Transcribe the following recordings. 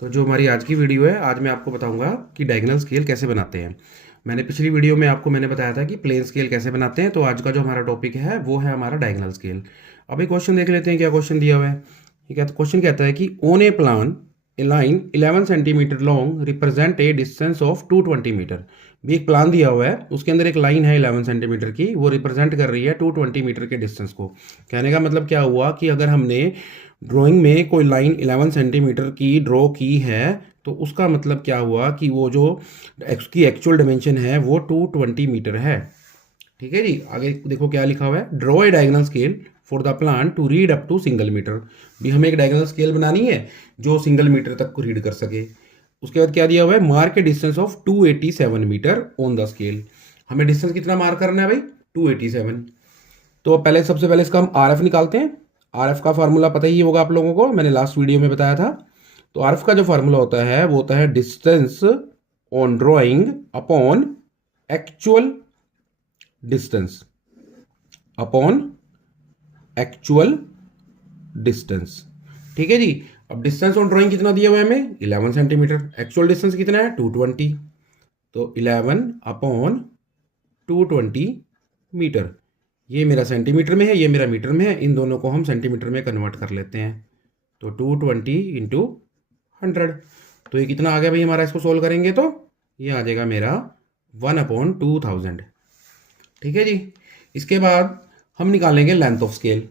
तो जो हमारी आज की वीडियो है, आज मैं आपको बताऊंगा कि डायगोनल स्केल कैसे बनाते हैं। मैंने पिछली वीडियो में मैंने बताया था कि प्लेन स्केल कैसे बनाते हैं। तो आज का जो हमारा टॉपिक है वो है हमारा डायगोनल स्केल। अब एक क्वेश्चन देख लेते हैं, क्या क्वेश्चन दिया हुआ है। ठीक है, तो क्वेश्चन कहता है कि on a plan a line 11 centimetre long represent a distance of 220 metre. भी एक प्लान दिया हुआ है, उसके अंदर एक लाइन है 11 सेंटीमीटर की, वो रिप्रेजेंट कर रही है 220 मीटर के डिस्टेंस को। कहने का मतलब क्या हुआ कि अगर हमने ड्राइंग में कोई लाइन 11 सेंटीमीटर की ड्रॉ की है, तो उसका मतलब क्या हुआ कि वो जो उसकी एक्चुअल डायमेंशन है वो 220 मीटर है। ठीक है जी, आगे देखो क्या लिखा हुआ है। Draw a diagonal scale for the plan to read up to single metre. भी हमें एक डायगोनल स्केल बनानी है जो सिंगल मीटर तक को रीड कर सके। उसके बाद क्या दिया हुआ है, mark a distance of 287 metre on the scale. हमें डिस्टेंस कितना मार्क करना है भाई, 287। तो पहले सबसे पहले इसका हम आर एफ निकालते हैं। आर एफ का फार्मूला पता ही होगा आप लोगों को, मैंने लास्ट वीडियो में बताया था। तो आर एफ का जो फार्मूला होता है वो होता है distance on drawing upon actual distance upon actual distance. ठीक है जी। अब डिस्टेंस ऑन ड्राइंग कितना दिया हुआ है हमें, 11 सेंटीमीटर। एक्चुअल डिस्टेंस कितना है, 220। तो 11 अपॉन 220 मीटर। ये मेरा सेंटीमीटर में है, ये मेरा मीटर में है, इन दोनों को हम सेंटीमीटर में कन्वर्ट कर लेते हैं। तो 220 इंटू 100। तो ये कितना आ गया भाई हमारा, इसको सोल्व करेंगे तो ये आ जाएगा मेरा 1/2000। ठीक है जी। इसके बाद हम निकालेंगे लेंथ ऑफ स्केल।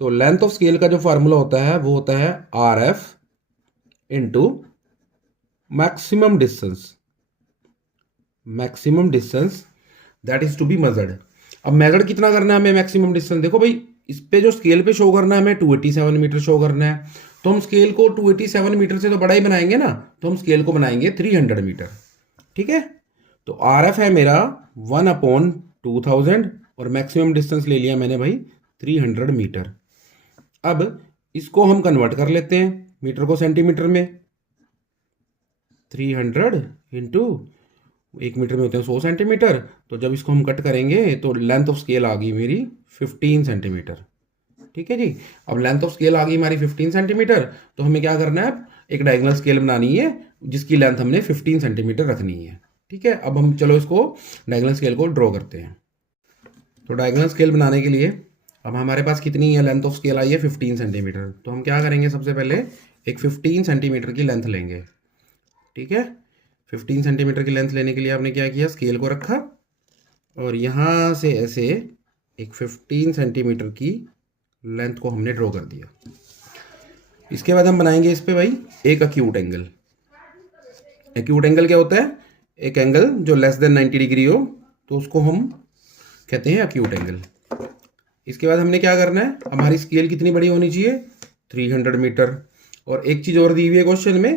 तो लेंथ ऑफ स्केल का जो फार्मूला होता है वो होता है R F into maximum distance. Maximum distance that is to be measured. अब मेजर्ड कितना करना है हमें मैक्सिमम डिस्टेंस, देखो भाई इस पे जो स्केल पे शो करना है हमें 287 मीटर शो करना है। तो हम स्केल को 287 मीटर से तो बड़ा ही बनाएंगे ना, तो हम स्केल को बनाएंगे 300 मीटर। ठीक है। तो आर एफ है मेरा 1/2000 और मैक्सिमम डिस्टेंस ले लिया मैंने भाई 300 मीटर। अब इसको हम कन्वर्ट कर लेते हैं मीटर को सेंटीमीटर में। 300 इंटू, एक मीटर में होते हैं 100 सेंटीमीटर। तो जब इसको हम कट करेंगे तो लेंथ ऑफ स्केल आ गई मेरी 15 सेंटीमीटर। ठीक है जी। अब लेंथ ऑफ स्केल आ गई हमारी 15 सेंटीमीटर। तो हमें क्या करना है, एक डायगोनल स्केल बनानी है जिसकी लेंथ हमने 15 सेंटीमीटर रखनी है। ठीक है। अब हम चलो इसको डायगोनल स्केल को ड्रॉ करते हैं। तो डायगोनल स्केल बनाने के लिए अब हमारे पास कितनी है, लेंथ ऑफ स्केल आई है 15 सेंटीमीटर। तो हम क्या करेंगे, सबसे पहले एक 15 सेंटीमीटर की लेंथ लेंगे। ठीक है। 15 सेंटीमीटर की लेंथ लेने के लिए आपने क्या किया, स्केल को रखा और यहाँ से ऐसे एक 15 सेंटीमीटर की लेंथ को हमने ड्रॉ कर दिया। इसके बाद हम बनाएंगे इस पे भाई एक अक्यूट एंगल। एक्यूट एंगल क्या होता है, एक एंगल जो लेस देन 90 डिग्री हो, तो उसको हम कहते हैं अक्यूट एंगल। इसके बाद हमने क्या करना है, हमारी स्केल कितनी बड़ी होनी चाहिए, 300 मीटर। और एक चीज़ और दी हुई है क्वेश्चन में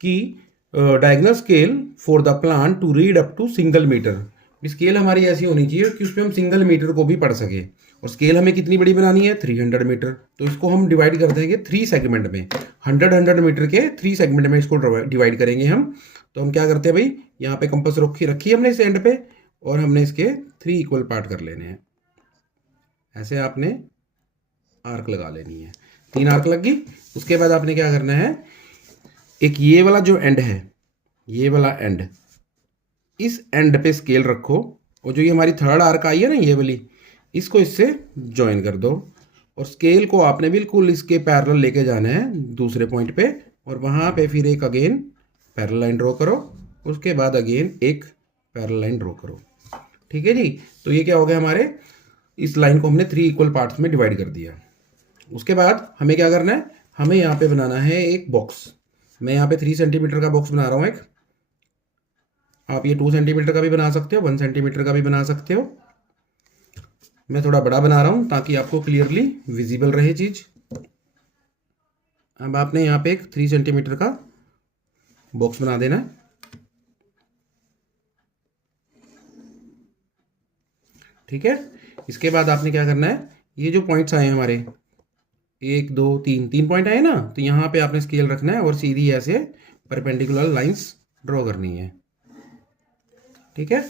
कि diagonal scale for the plan to read up to single metre. Scale हमारी ऐसी होनी चाहिए कि उसमें हम सिंगल मीटर को भी पढ़ सके। और स्केल हमें कितनी बड़ी बनानी है, 300 मीटर। तो इसको हम डिवाइड कर देंगे 3 सेगमेंट में। 100 मीटर के 3 सेगमेंट में इसको डिवाइड करेंगे हम। तो हम क्या करते हैं भाई, यहाँ पे कंपास रखी हमने इस एंड पे, और हमने इसके 3 इक्वल पार्ट कर लेने हैं। ऐसे आपने आर्क लगा लेनी है, 3 आर्क लग गई। उसके बाद आपने क्या करना है, एक ये वाला जो एंड है, ये वाला एंड, इस एंड पे स्केल रखो, और जो ये हमारी थर्ड आर्क आई है ना ये वाली, इसको इससे ज्वाइन कर दो। और स्केल को आपने बिल्कुल इसके पैरेलल लेके जाना है दूसरे पॉइंट पे, और वहाँ पे फिर एक अगेन पैरेलल लाइन ड्रॉ करो। उसके बाद अगेन एक पैरेलल लाइन ड्रॉ करो। ठीक है जी। तो ये क्या हो गया, हमारे इस लाइन को हमने 3 इक्वल पार्ट्स में डिवाइड कर दिया। उसके बाद हमें क्या करना है, हमें यहाँ पे बनाना है एक बॉक्स। मैं यहाँ पे 3 सेंटीमीटर का बॉक्स बना रहा हूँ एक। आप ये 2 सेंटीमीटर का भी बना सकते हो, 1 सेंटीमीटर का भी बना सकते हो। मैं थोड़ा बड़ा बना रहा हूँ ताकि आपको क्लियरली विजिबल रहे चीज़। अब आपने यहाँ पे एक 3 सेंटीमीटर का बॉक्स बना देना है। ठीक है। इसके बाद आपने क्या करना है, ये जो पॉइंट्स आए हैं हमारे 1 2 3, 3 पॉइंट आए ना, तो यहाँ पे आपने स्केल रखना है और सीधी ऐसे परपेंडिकुलर लाइंस ड्रॉ करनी है। ठीक है।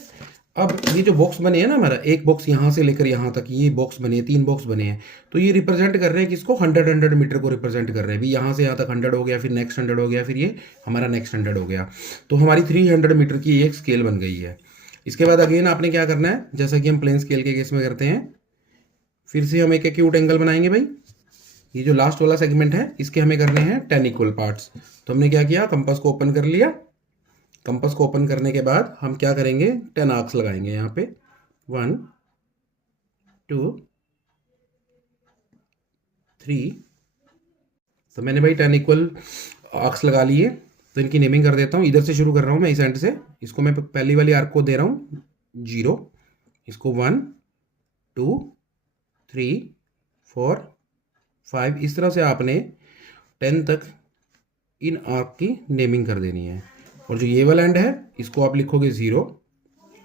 अब ये जो बॉक्स बने हैं ना, हमारा एक बॉक्स यहाँ से लेकर यहाँ तक ये बॉक्स बने हैं, 3 बॉक्स बने हैं, तो ये रिप्रेजेंट कर रहे हैं किसको, 100 मीटर को रिप्रेजेंट कर रहे हैं। भी यहाँ से यहाँ तक 100 हो गया, फिर नेक्स्ट 100 हो गया, फिर ये हमारा नेक्स्ट 100 हो गया। तो हमारी 300 मीटर की एक स्केल बन गई है। इसके बाद अगेन आपने क्या करना है, जैसा कि हम प्लेन स्केल के केस में करते हैं, फिर से हम एक एक्यूट एंगल बनाएंगे भाई। ये जो लास्ट वाला सेगमेंट है इसके हमें करने हैं 10 इक्वल पार्ट्स। तो हमने क्या किया, कंपास को ओपन कर लिया। कंपास को ओपन करने के बाद हम क्या करेंगे, 10 आर्क्स लगाएंगे यहाँ पे, 1 2 3। तो मैंने भाई 10 इक्वल आर्क्स लगा लिए। तो इनकी नेमिंग कर देता हूँ, इधर से शुरू कर रहा हूँ मैं, इस एंड से। इसको मैं पहली वाली आर्क को दे रहा हूँ 0, इसको 1 2 3 4 5। इस तरह से आपने 10 तक इन आर्क की नेमिंग कर देनी है। और जो ये वाला एंड है इसको आप लिखोगे 0,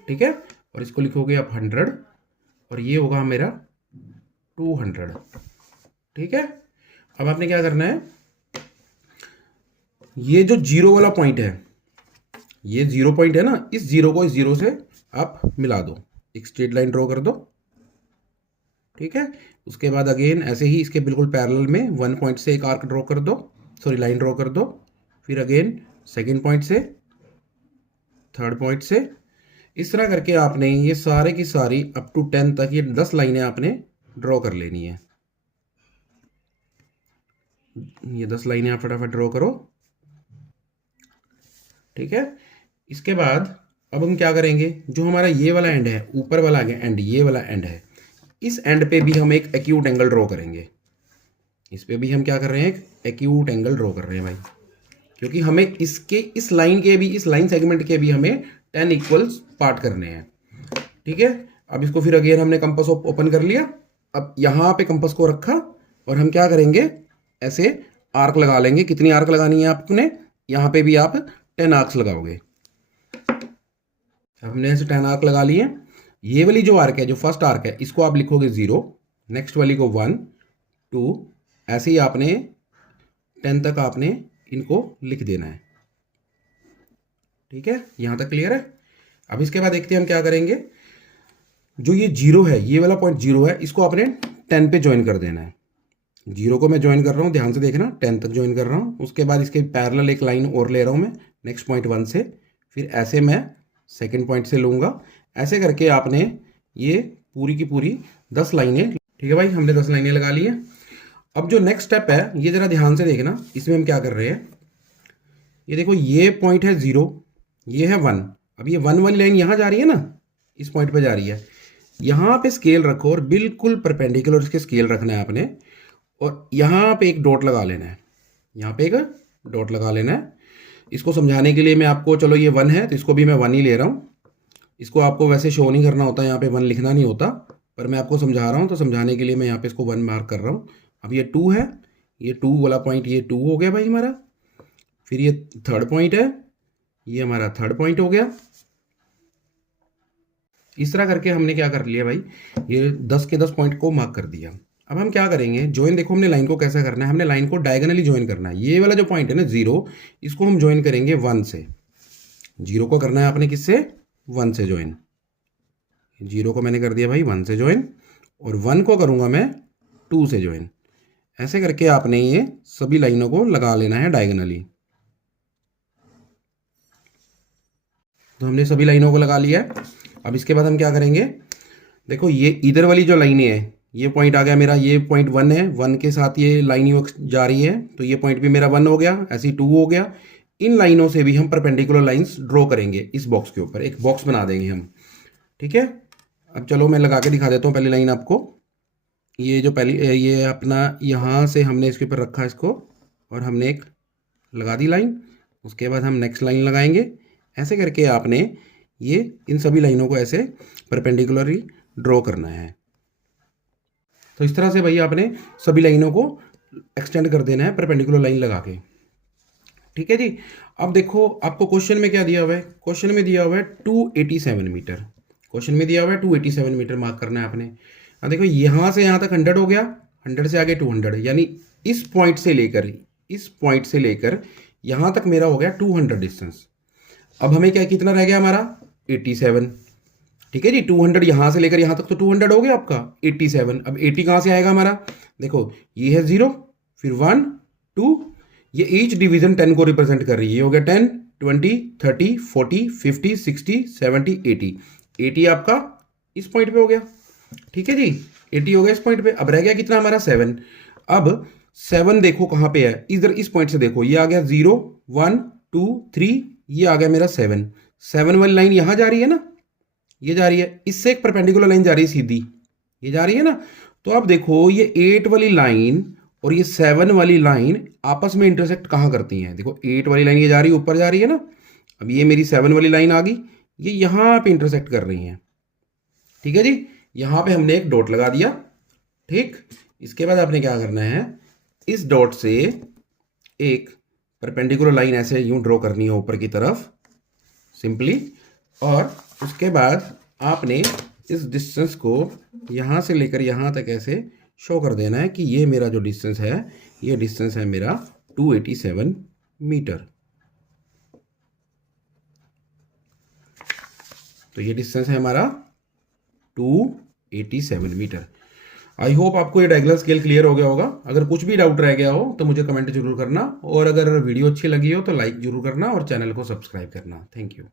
ठीक है, और इसको लिखोगे आप 100, और ये होगा मेरा 200, ठीक है। अब आपने क्या करना है, ये जो 0 वाला पॉइंट है, ये 0 पॉइंट है ना, इस 0 को इस 0 से आप मिला दो, एक स्ट्रेट लाइन ड्रॉ कर दो, ठीक है। उसके बाद अगेन ऐसे ही इसके बिल्कुल पैरेलल में 1 पॉइंट से एक आर्क ड्रॉ कर दो, सॉरी लाइन ड्रॉ कर दो। फिर अगेन सेकंड पॉइंट से, थर्ड पॉइंट से, इस तरह करके आपने ये सारे की सारी अप टू 10 तक ये 10 लाइनें आपने ड्रॉ कर लेनी है। ये 10 लाइनें आप फटाफट ड्रॉ करो, ठीक है। इसके बाद अब हम क्या करेंगे, जो हमारा ये वाला एंड है, ऊपर वाला एंड, ये वाला एंड है, इस एंड पे भी हम एक एक्यूट एंगल ड्रॉ करेंगे। इस पे भी हम क्या कर रहे हैं, एक एक्यूट एंगल ड्रॉ कर रहे हैं भाई, क्योंकि हमें इसके इस लाइन के भी, इस लाइन सेगमेंट के भी हमें 10 इक्वल्स पार्ट करने हैं, ठीक है। अब इसको फिर अगेन हमने कंपास ओपन कर लिया। अब यहाँ पे कंपास को रखा और हम क्या करेंगे, ऐसे आर्क लगा लेंगे। कितनी आर्क लगानी है आपने, यहाँ पे भी आप 10 आर्क्स लगाओगे। हमने ऐसे 10 आर्क लगा लिए। ये वाली जो आर्क है, जो फर्स्ट आर्क है, इसको आप लिखोगे 0, नेक्स्ट वाली को 1 2, ऐसे ही आपने 10 तक आपने इनको लिख देना है, ठीक है। यहां तक क्लियर है। अब इसके बाद देखते हैं हम क्या करेंगे। जो ये 0 है, ये वाला पॉइंट 0 है, इसको आपने 10 पे ज्वाइन कर देना है। 0 को मैं ज्वाइन कर रहा हूँ, ध्यान से देखना, 10 तक ज्वाइन कर रहा हूँ। उसके बाद इसके पैरेलल एक लाइन और ले रहा हूँ मैं, नेक्स्ट पॉइंट 1 से, फिर ऐसे मैं सेकेंड पॉइंट से लूँगा। ऐसे करके आपने ये पूरी की पूरी 10 लाइनें, ठीक है भाई, हमने 10 लाइनें लगा ली हैं। अब जो नेक्स्ट स्टेप है, ये जरा ध्यान से देखना, इसमें हम क्या कर रहे हैं। ये देखो, ये पॉइंट है 0, ये है 1। अब ये 1 वाली लाइन यहाँ जा रही है ना, इस पॉइंट पे जा रही है। यहाँ पे स्केल रखो और बिल्कुल परपेंडिकुलर इसके स्केल रखना है आपने, और यहाँ पे एक डॉट लगा लेना है, यहाँ पे एक डॉट लगा लेना है। इसको समझाने के लिए मैं आपको, चलो ये 1 है तो इसको भी मैं 1 ही ले रहा हूँ। इसको आपको वैसे शो नहीं करना होता, यहाँ पे 1 लिखना नहीं होता, पर मैं आपको समझा रहा हूँ, तो समझाने के लिए मैं यहाँ पे इसको 1 मार्क कर रहा हूँ। अब ये 2 है, ये 2 वाला पॉइंट, ये 2 हो गया भाई हमारा। फिर ये थर्ड पॉइंट है, ये हमारा थर्ड पॉइंट हो गया। इस तरह करके हमने क्या कर लिया भाई, ये 10 के 10 पॉइंट को मार्क कर दिया। अब हम क्या करेंगे, ज्वाइन देखो हमने लाइन को कैसा करना है, हमने लाइन को डायगोनली ज्वाइन करना है। ये वाला जो पॉइंट है ना 0, इसको हम ज्वाइन करेंगे 1 से। 0 को करना है आपने किससे, 1 से ज्वाइन। 0 को मैंने कर दिया भाई 1 से ज्वाइन, और 1 को करूंगा मैं 2 से ज्वाइन। ऐसे करके आपने ये सभी लाइनों को लगा लेना है डायगोनली। तो हमने सभी लाइनों को लगा लिया है। अब इसके बाद हम क्या करेंगे, देखो ये इधर वाली जो लाइनें हैं, ये पॉइंट आ गया मेरा, ये पॉइंट 1 है, 1 के साथ ये लाइन जा रही है, तो ये पॉइंट भी मेरा 1 हो गया, ऐसे ही 2 हो गया। इन लाइनों से भी हम परपेंडिकुलर लाइंस ड्रॉ करेंगे। इस बॉक्स के ऊपर एक बॉक्स बना देंगे हम, ठीक है। अब चलो मैं लगा के दिखा देता हूँ पहली लाइन आपको। ये जो पहली, ये अपना यहाँ से हमने इसके ऊपर रखा इसको, और हमने एक लगा दी लाइन। उसके बाद हम नेक्स्ट लाइन लगाएंगे। ऐसे करके आपने ये इन सभी लाइनों को ऐसे परपेंडिकुलरली ड्रॉ करना है। तो इस तरह से भैया आपने सभी लाइनों को एक्सटेंड कर देना है परपेंडिकुलर लाइन लगा के, ठीक है जी। अब देखो आपको क्वेश्चन में क्या दिया हुआ है, क्वेश्चन में दिया हुआ है 287 मीटर। क्वेश्चन में दिया हुआ है 287 मीटर मार्क करना है आपने। अब देखो यहाँ से यहाँ तक 100 हो गया, 100 से आगे 200, यानी इस पॉइंट से लेकर यहाँ तक मेरा हो गया 200 डिस्टेंस। अब हमें क्या, कितना रह गया हमारा 87। ठीक है जी। 200 यहाँ से लेकर यहाँ तक तो 200 हो गया आपका 87। अब 80 कहाँ से आएगा हमारा, देखो ये है 0, फिर 1 2, ये ईच डिवीजन 10 को रिप्रेजेंट कर रही है। ये हो गया 10 20 30 40 50 60 70 80। 80 आपका इस पॉइंट पे हो गया, ठीक है जी। 80 हो गया इस पॉइंट पे। अब रह गया कितना हमारा 7। अब 7 देखो कहाँ पे है, इधर इस पॉइंट से देखो, ये आ गया 0 1 2 3, ये आ गया मेरा 7। 7 वाली लाइन यहाँ जा रही है ना, ये जा रही है, इससे एक परपेंडिकुलर लाइन जा रही है सीधी, ये जा रही है ना। तो अब देखो ये 8 वाली लाइन और ये 7 वाली लाइन आपस में इंटरसेक्ट कहाँ करती हैं, देखो 8 वाली लाइन ये जा रही है ऊपर जा रही है ना, अब ये मेरी 7 वाली लाइन आ गई, ये यहाँ पे इंटरसेक्ट कर रही हैं, ठीक है जी। यहाँ पे हमने एक डॉट लगा दिया, ठीक। इसके बाद आपने क्या करना है, इस डॉट से एक परपेंडिकुलर लाइन ऐसे यूं ड्रॉ करनी है ऊपर की तरफ सिंपली, और उसके बाद आपने इस डिस्टेंस को यहाँ से लेकर यहाँ तक ऐसे शो कर देना है कि ये मेरा जो डिस्टेंस है, ये डिस्टेंस है मेरा 287 मीटर। तो ये डिस्टेंस है हमारा 287 मीटर। आई होप आपको ये डायगोनल स्केल क्लियर हो गया होगा। अगर कुछ भी डाउट रह गया हो तो मुझे कमेंट जरूर करना, और अगर वीडियो अच्छी लगी हो तो लाइक जरूर करना और चैनल को सब्सक्राइब करना। Thank you.